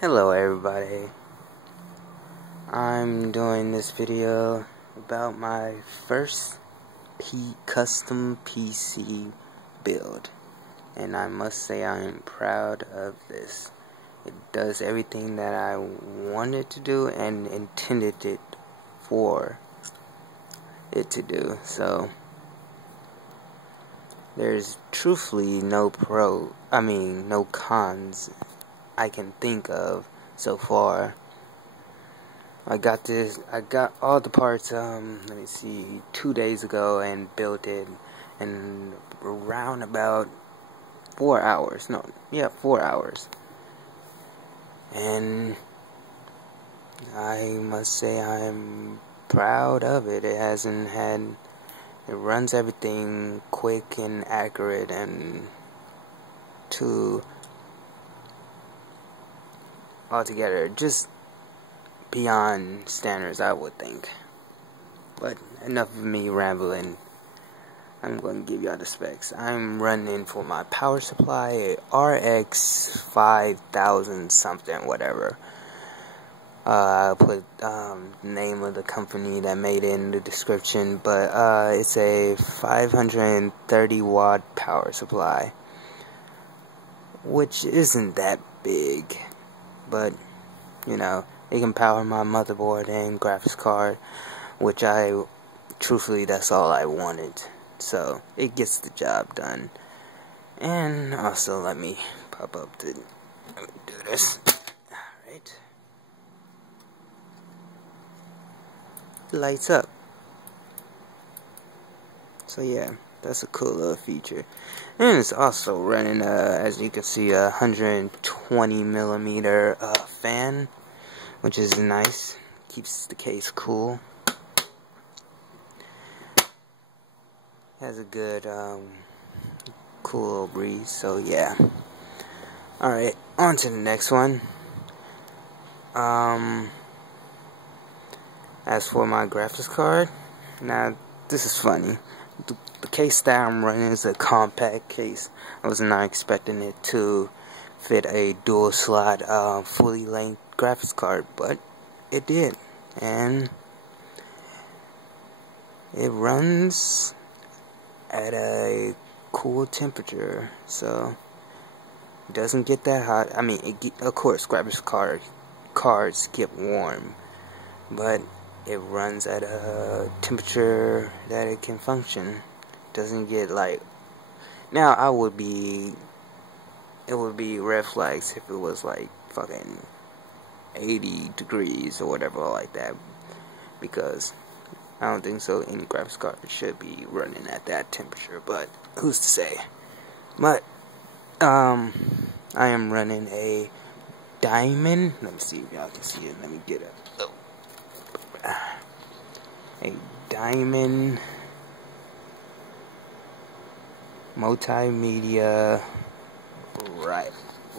Hello everybody, I'm doing this video about my first custom PC build, and I must say I am proud of this. It does everything that I wanted to do and intended it for it to do, so there's truthfully no cons I can think of so far. I got all the parts, let me see, 2 days ago and built it in around about 4 hours. 4 hours. And I must say I'm proud of it. It runs everything quick and accurate and altogether just beyond standards, I would think. But enough of me rambling. I'm going to give y'all the specs. I'm running for my power supply a RX 5000 something, whatever. I'll put the name of the company that made it in the description, but it's a 530 watt power supply, which isn't that big, but you know, it can power my motherboard and graphics card, which truthfully, that's all I wanted. So it gets the job done. And also, let me do this. Alright. Lights up. So yeah, that's a cool little feature. And it's also running, as you can see, a 120mm fan, which is nice. Keeps the case cool. Has a good, cool little breeze. So yeah. Alright, on to the next one. As for my graphics card, now this is funny. The case that I'm running is a compact case. I was not expecting it to fit a dual slot, fully length graphics card, but it did, and it runs at a cool temperature, so it doesn't get that hot. I mean, of course, graphics cards get warm, but it runs at a temperature that it can function. Doesn't get like, now it would be red flags if it was like fucking 80 degrees or whatever like that, because I don't think so any graphics card should be running at that temperature, but who's to say. But I am running a Diamond, let me see if y'all can see it, let me get it. A Diamond multimedia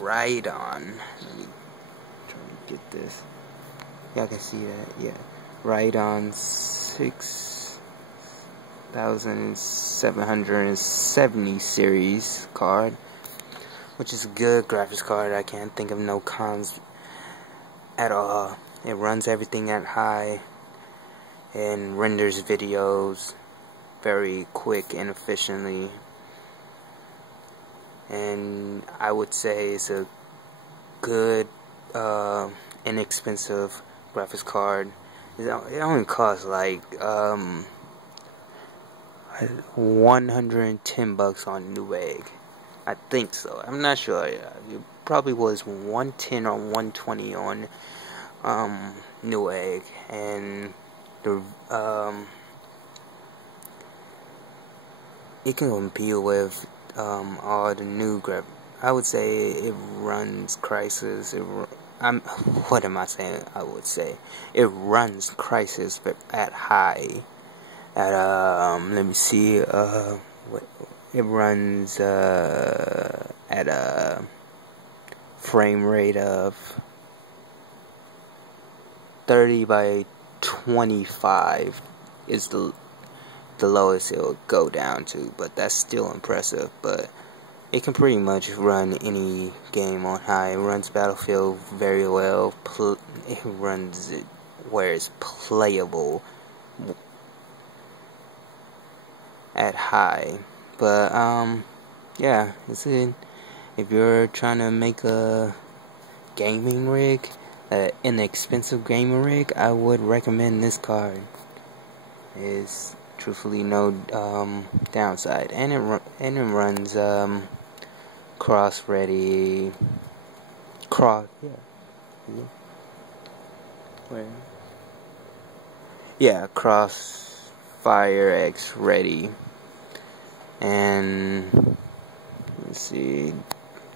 Radeon. Let me try to get this. Y'all can see that, yeah. Radeon 6770 series card, which is a good graphics card. I can't think of no cons at all. It runs everything at high and renders videos very quick and efficiently, and I would say it's a good inexpensive graphics card. It only costs like $110 on Newegg. I think so. I'm not sure. It probably was $110 or $120 on Newegg, and the it can compete with all the new I would say it runs Crysis. What am I saying? I would say it runs Crysis, but at high. At let me see. It runs at a frame rate of 30 by 25 is the lowest it'll go down to, but that's still impressive. But it can pretty much run any game on high. It runs Battlefield very well. It runs it where it's playable at high. But yeah, it's it. If you're trying to make a gaming rig, an inexpensive gaming rig, I would recommend this card. It's truthfully no downside, and it runs cross Crossfire X ready, and let's see,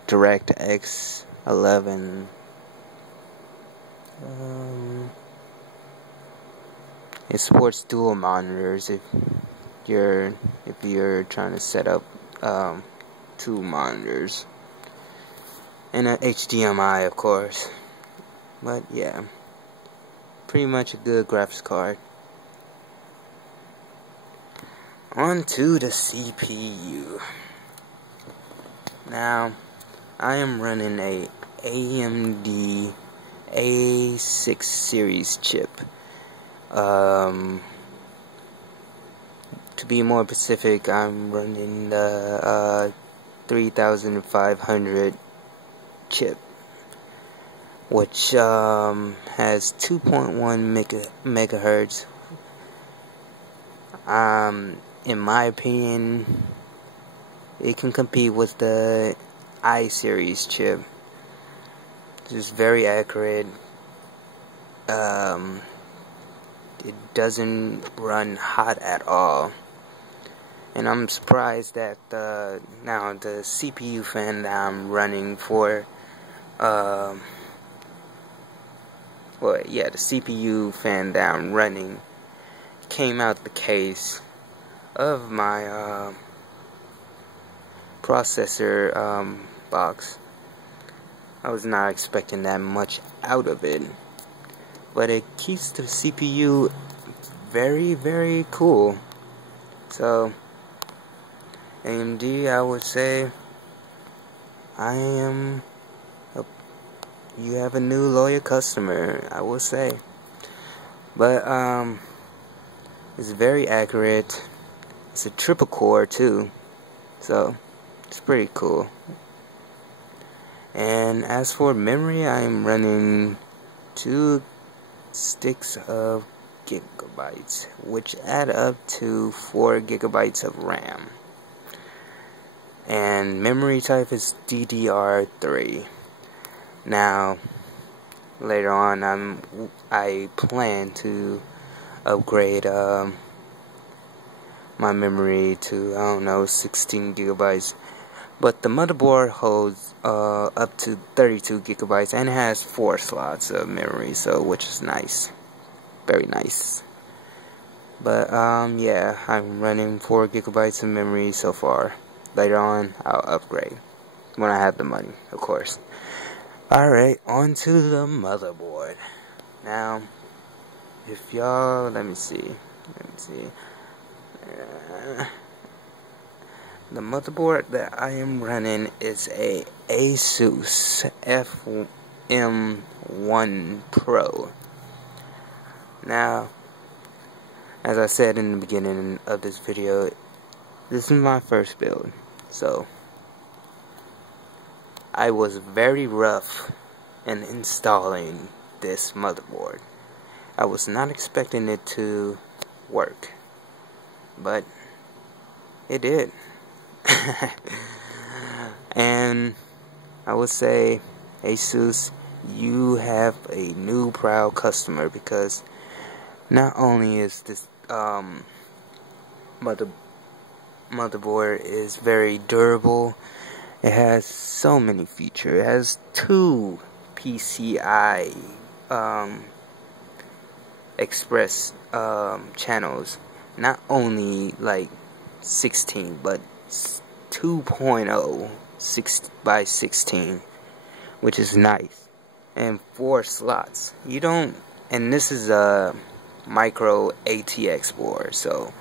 DirectX 11. It supports dual monitors if you're trying to set up 2 monitors, and a HDMI, of course. But yeah, pretty much a good graphics card. On to the CPU. Now, I am running a AMD A6 series chip. To be more specific, I'm running the 3500 chip, which has 2.1 megahertz. In my opinion, it can compete with the I series chip. It's very accurate. It doesn't run hot at all, and I'm surprised that now the CPU fan that I'm running for, the CPU fan that I'm running came out the case of my processor box. I was not expecting that much out of it, but it keeps the CPU very, very cool. So AMD, I would say, you have a new loyal customer, I will say. But it's very accurate. It's a triple core too, so it's pretty cool. And as for memory, I'm running 2 sticks of gigabytes, which add up to 4 gigabytes of RAM. And memory type is DDR3. Now, later on, I plan to upgrade my memory to, I don't know, 16 gigabytes. But the motherboard holds up to 32 gigabytes and has 4 slots of memory, so which is nice, very nice. But yeah, I'm running 4 gigabytes of memory so far. Later on, I'll upgrade when I have the money, of course. Alright, on to the motherboard. Now, if y'all, let me see. The motherboard that I am running is a ASUS FM1 Pro. Now, as I said in the beginning of this video, this is my first build, so I was very rough in installing this motherboard. I was not expecting it to work, but it did. And I would say, ASUS, you have a new proud customer, because not only is this motherboard is very durable, it has so many features. It has 2 PCI Express channels, not only like 16, but 2.0 6x16, which is nice, and 4 slots. And this is a micro ATX board, so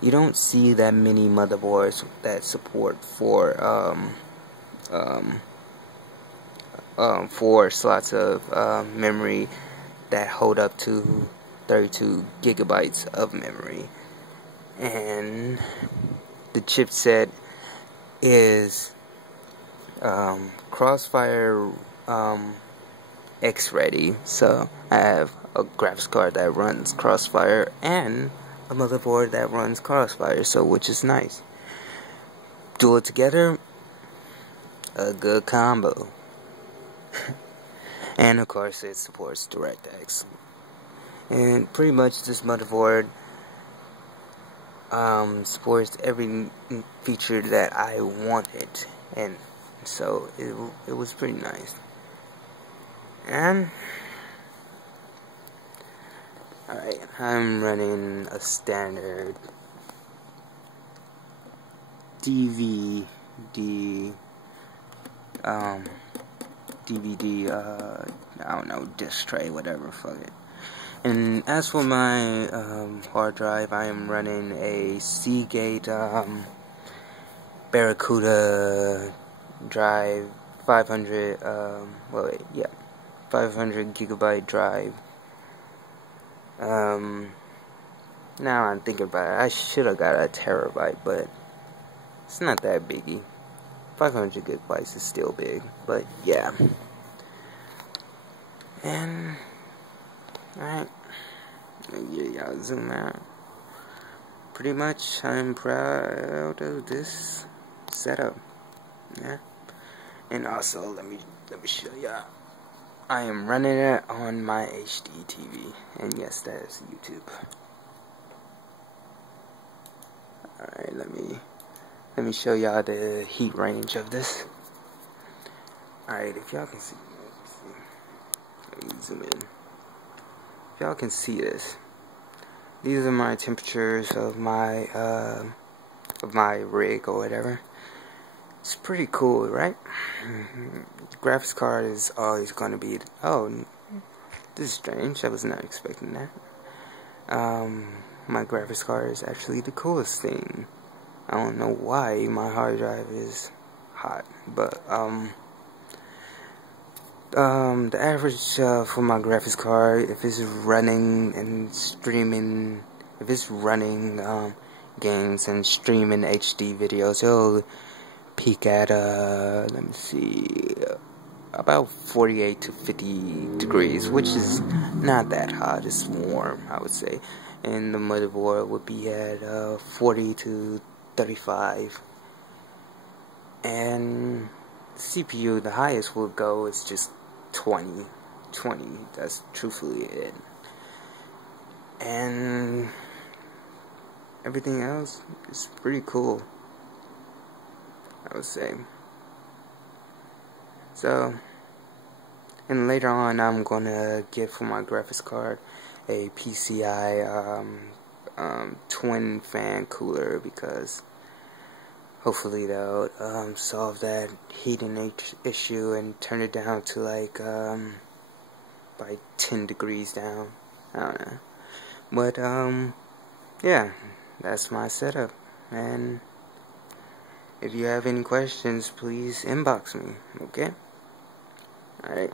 you don't see that many motherboards that support 4 4 slots of memory that hold up to 32 gigabytes of memory, and the chipset is Crossfire X ready. So I have a graphics card that runs Crossfire and a motherboard that runs Crossfire, so which is nice. Do it together, a good combo. And of course it supports DirectX. And pretty much this motherboard supports every feature that I wanted, and so it was pretty nice. And alright, I'm running a standard DVD I don't know, disc tray, whatever, fuck it. And as for my hard drive, I am running a Seagate barrcadu drive, 500 gigabyte drive. Now I'm thinking about it, I should have got a terabyte, but it's not that biggie. 500 gigabytes is still big, but yeah. And alright, y'all zoom out. Pretty much, I'm proud of this setup. Yeah. And also, let me show y'all. I am running it on my HD TV, and yes, that is YouTube. Alright, let me show y'all the heat range of this. Alright, if y'all can see, let me zoom in. If y'all can see this, these are my temperatures of my rig or whatever. It's pretty cool, right? The graphics card is always going to be, oh, this is strange, I was not expecting that. My graphics card is actually the coolest thing. I don't know why my hard drive is hot, but the average for my graphics card, if it's running and streaming, if it's running games and streaming HD videos, it'll peak at let me see, about 48 to 50 degrees, which is not that hot. It's warm, I would say. And the motherboard would be at 40 to 35, and the CPU, the highest will go is just 20. That's truthfully it. And everything else is pretty cool, I would say. So, and later on, I'm gonna get for my graphics card a PCI twin fan cooler, because hopefully they'll solve that heating issue and turn it down to like by 10 degrees down. I don't know, but yeah, that's my setup. And if you have any questions, please inbox me. Okay. Alright.